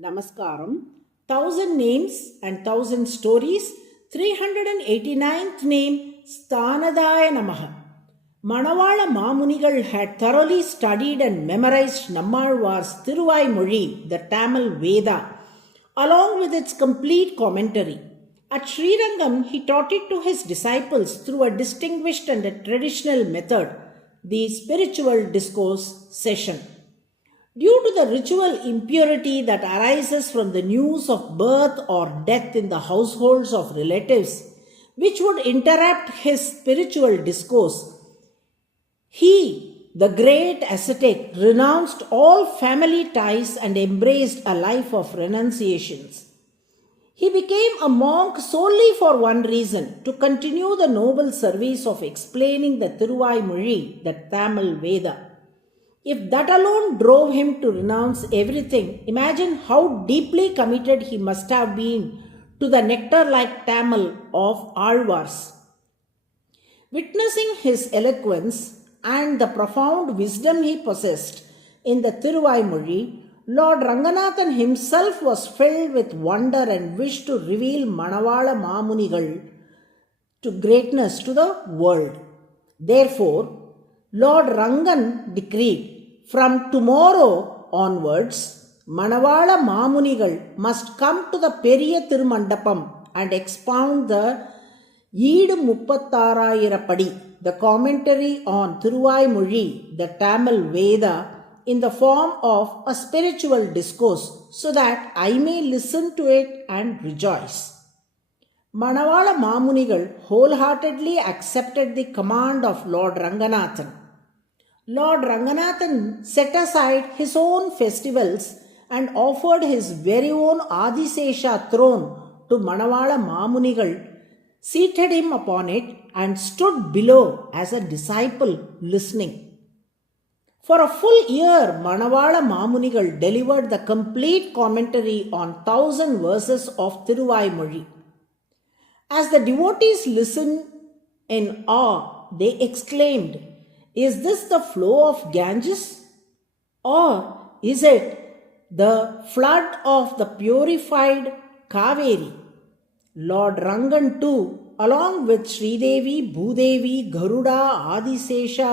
Namaskaram. 1000 names and 1000 stories. 389th name STHAANADAAYA NAMAH. Manavala Mamunigal had thoroughly studied and memorized Nammalvar's Thiruvaimozhi, the Tamil Veda, along with its complete commentary. At Srirangam, he taught it to his disciples through a distinguished and a traditional method, the spiritual discourse session. Due to the ritual impurity that arises from the news of birth or death in the households of relatives, which would interrupt his spiritual discourse, he, the great ascetic, renounced all family ties and embraced a life of renunciations. He became a monk solely for one reason, to continue the noble service of explaining the Thiruvaimozhi, the Tamil Veda. If that alone drove him to renounce everything, imagine how deeply committed he must have been to the nectar-like Tamil of Alvars. Witnessing his eloquence and the profound wisdom he possessed in the Thiruvaimozhi, Lord Ranganathan himself was filled with wonder and wished to reveal Manavala Mamunigal to greatness to the world. Therefore, Lord Rangan decreed, from tomorrow onwards, Manavala Mamunigal must come to the Periya Tirumandapam and expound the Eedu Muppattarayirapadi, the commentary on Thiruvaimozhi, the Tamil Veda, in the form of a spiritual discourse, so that I may listen to it and rejoice. Manavala Mamunigal wholeheartedly accepted the command of Lord Ranganathan. Lord Ranganathan set aside his own festivals and offered his very own Adisesha throne to Manavala Mamunigal, seated him upon it, and stood below as a disciple listening. For a full year, Manavala Mamunigal delivered the complete commentary on 1000 verses of Thiruvaimozhi. As the devotees listened in awe, they exclaimed, "Is this the flow of Ganges? Or is it the flood of the purified Kaveri?" Lord Rangan too, along with Sridevi, Bhudevi, Garuda, Adisesha,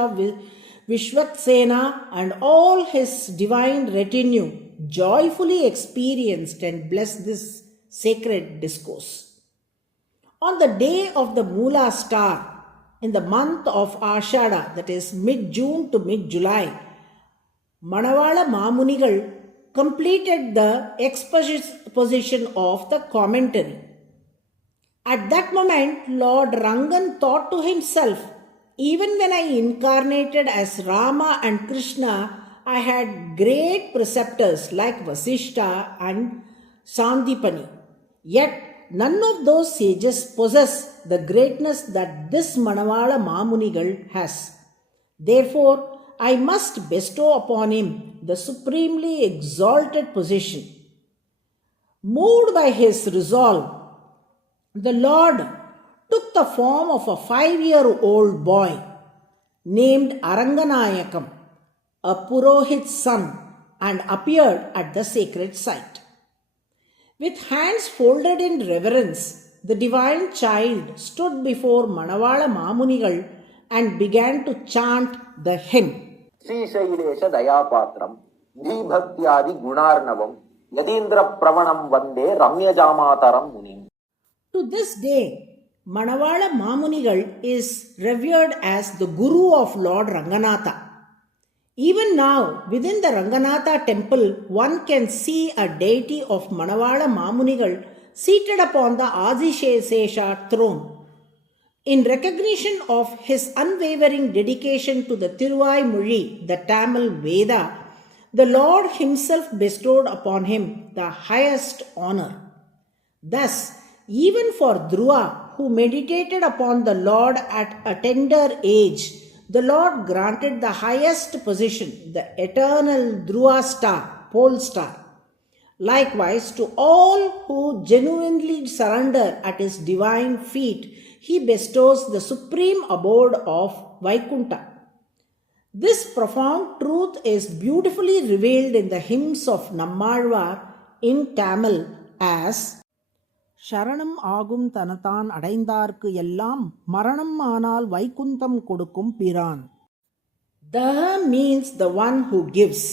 Vishwaksena and all his divine retinue joyfully experienced and blessed this sacred discourse. On the day of the Moola star, in the month of Ashada, that is mid-June to mid-July, Manavala Mamunigal completed the exposition of the commentary. At that moment, Lord Rangan thought to himself, "Even when I incarnated as Rama and Krishna, I had great preceptors like Vasishta and Sandipani. Yet none of those sages possess the greatness that this Manavala Mamunigal has. Therefore, I must bestow upon him the supremely exalted position." Moved by his resolve, the Lord took the form of a 5-year-old boy named Aranganayakam, a Purohit's son, and appeared at the sacred site. With hands folded in reverence, the divine child stood before Manavala Mamunigal and began to chant the hymn. Sri Shailesha Dayapatram, Dibhakyadi Gunarnavam, Yadindra Pravanam Vande Ramya Jamataram Munim. To this day, Manavala Mamunigal is revered as the Guru of Lord Ranganatha. Even now, within the Ranganatha temple, one can see a deity of Manavala Mamunigal seated upon the Adisesha throne. In recognition of his unwavering dedication to the Thiruvaimozhi, the Tamil Veda, the Lord himself bestowed upon him the highest honor. Thus, even for Dhruva, who meditated upon the Lord at a tender age, the Lord granted the highest position, the eternal Dhruva star, pole star. Likewise, to all who genuinely surrender at his divine feet, he bestows the supreme abode of Vaikunta. This profound truth is beautifully revealed in the hymns of Nammalvar in Tamil as சரணம் ஆகும் தனதான் அடைந்தார்க்கு எல்லாம் மரணம் ஆனால் வைகுந்தம் கொடுக்கும் பிரான். Daha means the one who gives.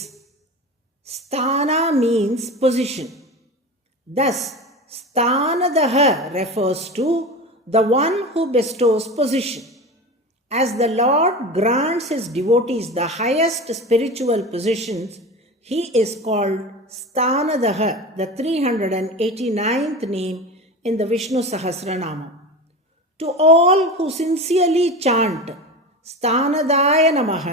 Sthana means position. Thus, STHAANADAAYA refers to the one who bestows position. As the Lord grants his devotees the highest spiritual positions, he is called STHAANADAAYA, the 389th name in the Vishnu Sahasranama. To all who sincerely chant STHAANADAAYA NAMAH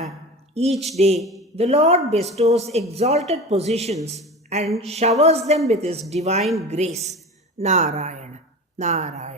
each day, the Lord bestows exalted positions and showers them with his divine grace. Narayana, Narayana.